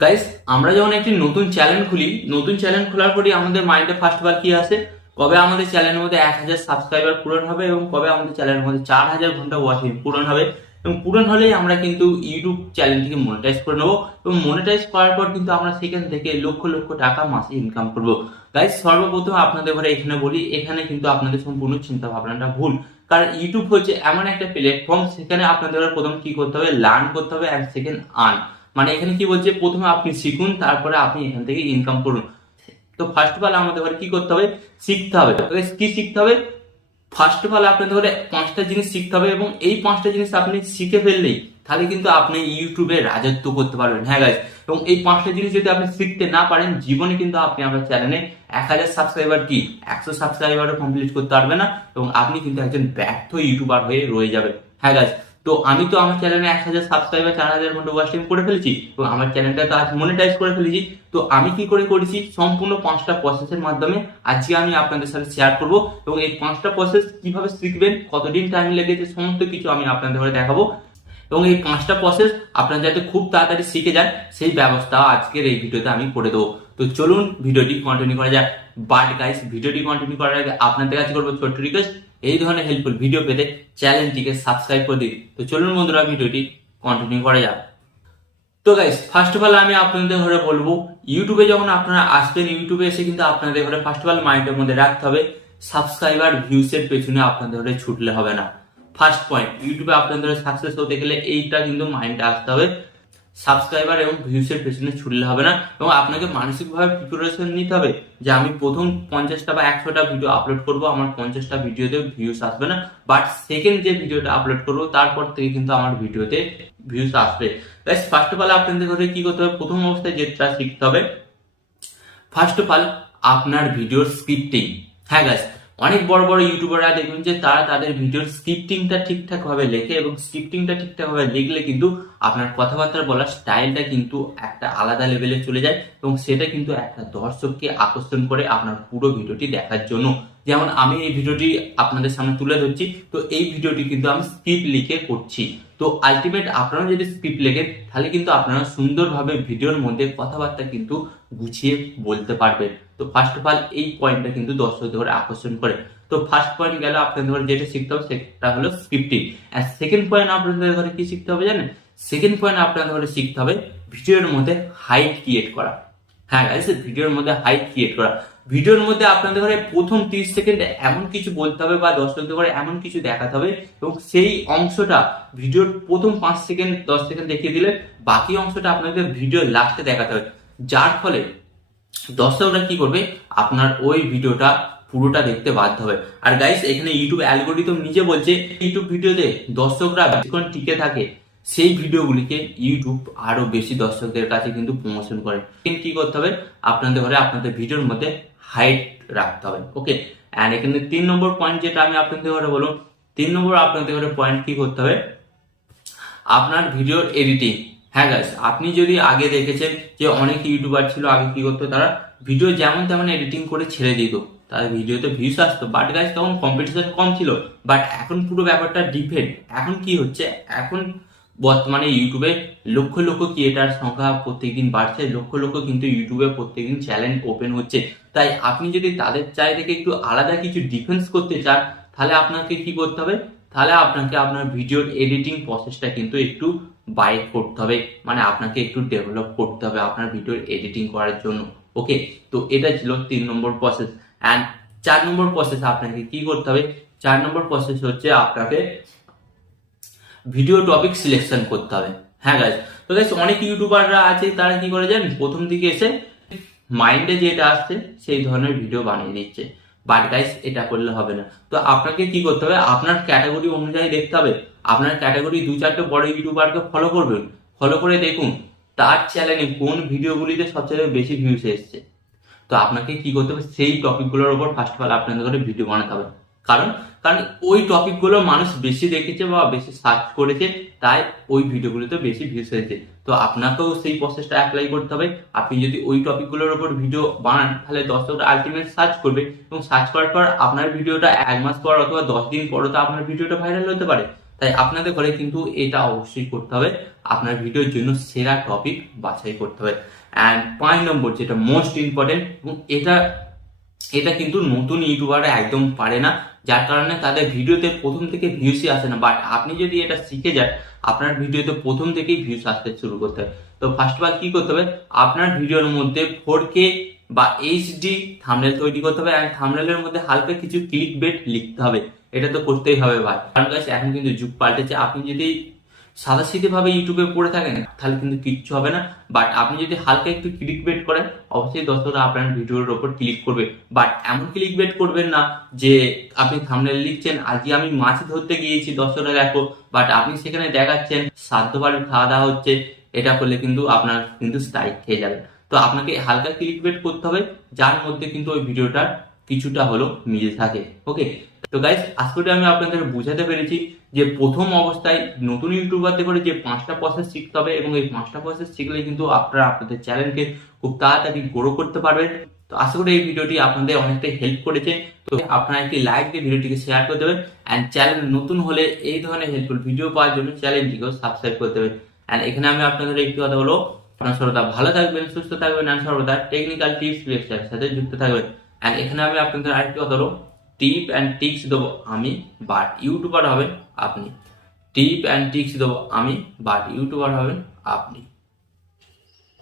Guys, আমরা যখন একটি নতুন চ্যানেল খুলি, নতুন চ্যানেল খোলার পরই আমাদের মাইন্ডে ফার্স্ট বার কি আসে? কবে আমাদের চ্যানেলের মধ্যে 1000 সাবস্ক্রাইবার পূরণ হবে এবং কবে আমাদের চ্যানেলের মধ্যে 4000 ঘন্টা ওয়াচিং পূরণ হবে। এবং পূরণ হলেই আমরা কিন্তু ইউটিউব চ্যানেলটিকে মনিটাইজ করে নেবো এবং মনিটাইজ করার পর কিন্তু আমরা সেখান থেকে লক্ষ লক্ষ টাকা মাসে ইনকাম করব। গাইস, সর্বপ্রথম আপনাদের ঘরে এখানে বলি, এখানে কিন্তু আপনাদের সম্পূর্ণ চিন্তা ভাবনাটা ভুল। কারণ ইউটিউব হচ্ছে এমন একটা প্ল্যাটফর্ম, সেখানে আপনাদের প্রথম কি করতে হবে? লার্ন করতে হবে অ্যান্ড সেকেন্ড আর্ন। মানে এখানে কি বলছে, প্রথমে আপনি শিখুন, তারপরে আপনি এখান থেকে ইনকাম করুন। তো ফার্স্ট অফ অল আমাদের কি করতে হবে? শিখতে হবে। কি শিখতে হবে? ফার্স্ট অফ অল আপনাদের ধরে 5টা জিনিস শিখতে হবে এবং এই 5টা জিনিস আপনি শিখে ফেললেই তাহলে কিন্তু আপনি ইউটিউবে রাজত্ব করতে পারবেন। হ্যাঁ গাইস, এবং এই 5টা জিনিস যদি আপনি শিখতে না পারেন, জীবনে কিন্তু আপনি আপনার চ্যানেলে 1000 সাবস্ক্রাইবার কি 100 সাবস্ক্রাইবারও কমপ্লিট করতে পারবেন না এবং আপনি কিন্তু একজন ব্যর্থ ইউটিউবার হয়ে রয়ে যাবেন। হ্যাঁ গাইস, তো আমি তো আমার চ্যানেলে 1000 সাবস্ক্রাইবার 4000 ঘন্টা ওয়াচ টাইম করে ফেলেছি এবং আমার চ্যানেলটা তো আজ মনিটাইজ করে ফেলেছি। তো আমি কি করে করেছি? সম্পূর্ণ 5টা প্রসেসের মাধ্যমে আজকে আমি আপনাদের সাথে শেয়ার করব এবং এই 5টা প্রসেস কিভাবে শিখবেন, কতদিন টাইম লেগেছে, সমস্ত কিছু আমি আপনাদের ঘরে দেখাবো এবং এই 5টা প্রসেস আপনারা যাতে খুব তাড়াতাড়ি শিখে যান সেই ব্যবস্থা আজকের এই ভিডিওতে আমি করে দেবো। তো চলুন ভিডিওটি কন্টিনিউ করা যাক। বাট গাইস, ভিডিওটি কন্টিনিউ করার আগে আপনাদের কাছে করবো ছোট্ট রিকোয়েস্ট, এই ধরনের হেল্পফুল ভিডিও পেতে চ্যানেলটিকে সাবস্ক্রাইব করে দিন। তো চলুন বন্ধুরা, ভিডিওটি কন্টিনিউ করা যাক। তো গাইস, ফার্স্ট অফ অল আমি আপনাদের ঘরে বলবো, ইউটিউবে যখন আপনারা আসবেন, ইউটিউবে এসে কিন্তু আপনাদের ঘরে ফার্স্ট অফ অল মাইন্ডের মধ্যে রাখতে হবে, সাবস্ক্রাইবার ভিউসের পেছনে আপনাদের ঘরে ছুটলে হবে না। ফার্স্ট পয়েন্ট, ইউটিউবে আপনাদের সাকসেস হতে গেলে এইটা কিন্তু মাইন্ডে আসতে হবে, সাবস্ক্রাইবার এবং ভিউসের পেছনে ছুটলে হবে না। এবং আপনাকে মানসিকভাবে প্রিপারেশন নিতে হবে যে আমি প্রথম 50টা বা 100টা ভিডিও আপলোড করব, আমার 50টা ভিডিওতে ভিউস আসবে না, বাট সেকেন্ড যে ভিডিওটা আপলোড করব তারপর থেকে কিন্তু আমার ভিডিওতে ভিউস আসবে। গাইস, ফার্স্ট অফ অল আপনাদের ঘরে কি করতে হবে? প্রথম অবস্থায় যেটা শিখতে হবে, ফার্স্ট অফ অল আপনার ভিডিওর স্ক্রিপ্টিং। হ্যাঁ গাইস, অনেক বড় বড় ইউটিউবাররা দেখবেন যে তারা তাদের ভিডিওর স্ক্রিপ্টিংটা ঠিকঠাক ভাবে লেখে এবং স্ক্রিপ্টিংটা ঠিকঠাক ভাবে লিখলে কিন্তু আপনার কথাবার্তা বলার স্টাইলটা কিন্তু একটা আলাদা লেভেলে চলে যায় এবং সেটা কিন্তু একটা দর্শককে আকর্ষণ করে আপনার পুরো ভিডিওটি দেখার জন্য। যেমন আমি এই ভিডিওটি আপনাদের সামনে তুলে ধরছি, তো এই ভিডিওটি কিন্তু আমি স্ক্রিপ্ট লিখে করছি। তো আলটিমেট আপনারা যদি স্ক্রিপ্ট লেখেন তাহলে কিন্তু আপনারা সুন্দরভাবে ভিডিওর মধ্যে কথাবার্তা কিন্তু গুছিয়ে বলতে পারবেন। তো ফার্স্ট অফ অল এই পয়েন্টটা কিন্তু দর্শকদের ঘরে আকর্ষণ করে। তো ফার্স্ট পয়েন্ট গেল, আপনাদের ঘরে যেটা শিখতে হবে সেটা হলো স্ক্রিপ্টিং। আর সেকেন্ড পয়েন্ট আপনাদের ঘরে কি শিখতে হবে জানেন? সেকেন্ড পয়েন্ট আপনাদের ঘরে শিখতে হবে ভিডিওর মধ্যে হাইট ক্রিয়েট করা। হ্যাঁ গাইস, ভিডিওর মধ্যে হাইট ক্রিয়েট করা। ভিডিওর মধ্যে আপনাদের ঘরে প্রথম 30 সেকেন্ডে এমন কিছু বলতে হবে বা দর্শকদের ঘরে এমন কিছু দেখাতে হবে এবং সেই অংশটা ভিডিওর প্রথম 5 সেকেন্ড 10 সেকেন্ড দেখিয়ে দিলে বাকি অংশটা আপনাদের ভিডিও লাস্টে দেখাতে হবে, যার ফলে দর্শকরা কি করবে? আপনার ওই ভিডিওটা পুরোটা দেখতে বাধ্য হবে। আর গাইস, এখানে ইউটিউব অ্যালগোরিদম নিজে বলছে ইউটিউব ভিডিওতে দর্শকরা বেশিক্ষণ টিকে থাকে সেই ভিডিওগুলিকে ইউটিউব আরো বেশি দর্শকদের কাছে কিন্তু প্রমোশন করে। কি করতে হবে? আপনাদের ঘরে আপনাদের ভিডিওর মধ্যে হাইট রাখতে হবে। ওকে, এন্ড এখানে 3 নম্বর পয়েন্ট যেটা আমি আপনাদের ঘরে বলবো, 3 নম্বর আপনাদের ঘরে পয়েন্ট কি করতে হবে? আপনার ভিডিওর এডিটিং। হ্যাঁ গাইস, আপনি যদি আগে দেখেছেন যে অনেক ইউটিউবার ছিল আগে কি করতো, তারা ভিডিও যেমন তেমন এডিটিং করে ছেড়ে দিত, তার ভিডিওতে ভিউস আসতো, বাট গাইস তখন কম্পিটিশন কম ছিল। বাট এখন পুরো ব্যাপারটা ডিফারেন্ট। এখন কি হচ্ছে? এখন বর্তমানে ইউটিউবে লক্ষ লক্ষ ক্রিয়েটার সংখ্যা প্রত্যেকদিন বাড়ছে, লক্ষ লক্ষ কিন্তু ইউটিউবে প্রত্যেকদিন চ্যানেল ওপেন হচ্ছে। তাই আপনি যদি তাদের চাই থেকে একটু আলাদা কিছু ডিফেন্স করতে চান, তাহলে আপনাকে কি করতে হবে? তাহলে আপনাকে আপনার ভিডিওর এডিটিং প্রসেসটা কিন্তু একটু বাইক করতে হবে, মানে আপনাকে একটু ডেভেলপ করতে হবে আপনার ভিডিওর এডিটিং করার জন্য। ওকে, তো এটা ছিল 3 নম্বর প্রসেস। অ্যান্ড 4 নম্বর প্রসেস আপনাকে কি করতে হবে? 4 নম্বর প্রসেস হচ্ছে আপনাকে ভিডিও টপিক সিলেকশন করতে হবে। হ্যাঁ গাইস, তো গাইস অনেক ইউটিউবাররা আছে তারা কি করে জানেন? প্রথম দিকে এসে মাইন্ডে যেটা আসছে সেই ধরনের ভিডিও বানিয়ে দিচ্ছে, বাট গাইস এটা করলে হবে না। তো আপনাকে কি করতে হবে? আপনার ক্যাটাগরি অনুযায়ী দেখতে হবে। আপনার ক্যাটাগরি 2-4টে বড় ইউটিউবারকে ফলো করবেন, ফলো করে দেখুন তার চ্যানেলে কোন ভিডিওগুলিতে সবচেয়ে বেশি ভিউস এসছে। তো আপনাকে কি করতে হবে? সেই টপিকগুলোর উপর ফার্স্ট অফ অল আপনাদের করে ভিডিও বানাতে হবে। কারণ কারণ ওই টপিকগুলো মানুষ বেশি দেখেছে বা বেশি সার্চ করেছে, তাই ওই ভিডিওগুলোতে বেশি ভিউস হয়েছে। তো আপনাকেও সেই প্রসেসটা অ্যাপ্লাই করতে হবে। আপনি যদি ওই টপিকগুলোর উপর ভিডিও বানান তাহলে দর্শকরা আলটিমেট সার্চ করবে এবং সার্চ করার পর আপনার ভিডিওটা 1 মাস পর অথবা 10 দিন পরও তো আপনার ভিডিওটা ভাইরাল হতে পারে। তাই আপনাদের ঘরে কিন্তু এটা অবশ্যই করতে হবে। আপনার ভিডিওর জন্য সেরা টপিক বাছাই করতে হবে। অ্যান্ড 5 নম্বর যেটা মোস্ট ইম্পর্টেন্ট, এবং এটা কিন্তু নতুন ইউটিউবাররা একদম পারে না, যার কারণে তাদের ভিডিওতে প্রথম থেকে ভিউসই আসে না। বাট আপনি যদি এটা শিখে যান, আপনার ভিডিওতে প্রথম থেকেই ভিউস আসতে শুরু করতে হবে। তো ফার্স্ট অফ অল কি করতে হবে, আপনার ভিডিওর মধ্যে 4K বা এইচডি থাম্বনেল তৈরি করতে হবে, অ্যান্ড থাম্বনেলের মধ্যে হালকা কিছু ক্লিক বেট লিখতে হবে। এটা তো করতেই হবে ভাই, কারণ গাইস এখন কিন্তু যুগ পাল্টেছে। আপনি যদি সাদাসিধে ভাবে ইউটিউবে পড়ে থাকেন তাহলে কিন্তু কিচ্ছু হবে না। বাট আপনি যদি হালকা একটু ক্লিক বেট করেন, অবশ্যই দর্শকরা আপনার ভিডিওর ওপর ক্লিক করবে। বাট এমন ক্লিক বেট করবেন না যে আপনি থাম্বনেল লিখছেন আজকে আমি মাছ ধরতে গিয়েছি দর্শকরা দেখো, বাট আপনি সেখানে দেখাচ্ছেন সাধ্য বাড়ির খাওয়া দাওয়া হচ্ছে। এটা করলে কিন্তু আপনার কিন্তু স্ট্রাইক খেয়ে যাবে। তো আপনাকে হালকা ক্লিক বেট করতে হবে, যার মধ্যে কিন্তু ওই ভিডিওটার কিছুটা হলো মিল থাকে। ওকে, তো গাইস আজকে আমি আপনাদের বুঝাতে পেরেছি যে প্রথম অবস্থায় নতুন ইউটিউবারদের করে যে 5টা প্রসেস শিখতে হবে, এবং এই 5টা প্রসেস শিখলে কিন্তু আপনারা আপনাদের চ্যানেলকে খুব তাড়াতাড়ি গ্রো করতে পারবেন। তো আশা করি এই ভিডিওটি আপনাদের অনেকটাই হেল্প করেছে। তো আপনারা একটি লাইক দিয়ে ভিডিওটিকে শেয়ার করে দেবেন, অ্যান্ড চ্যানেল নতুন হলে এই ধরনের হেল্পফুল ভিডিও পাওয়ার জন্য চ্যানেলটিকেও সাবস্ক্রাইব করে দেবেন। অ্যান্ড এখানে আমি আপনাদের একটি কথা বলো, আপনারা সর্বদা ভালো থাকবেন, সুস্থ থাকবেন, অ্যান্ড সর্বদা টেকনিক্যাল টিপস লেকচারের সাথে যুক্ত থাকবেন। অ্যান্ড এখানে আমি আপনাদের আরেকটি কথা বলো, টিপ অ্যান্ড টিক্স দেবো আমি, বাট ইউটিউবার হবেন আপনি। টিপ অ্যান্ড টিক্স দেবো আমি, বাট ইউটিউবার হবেন আপনি।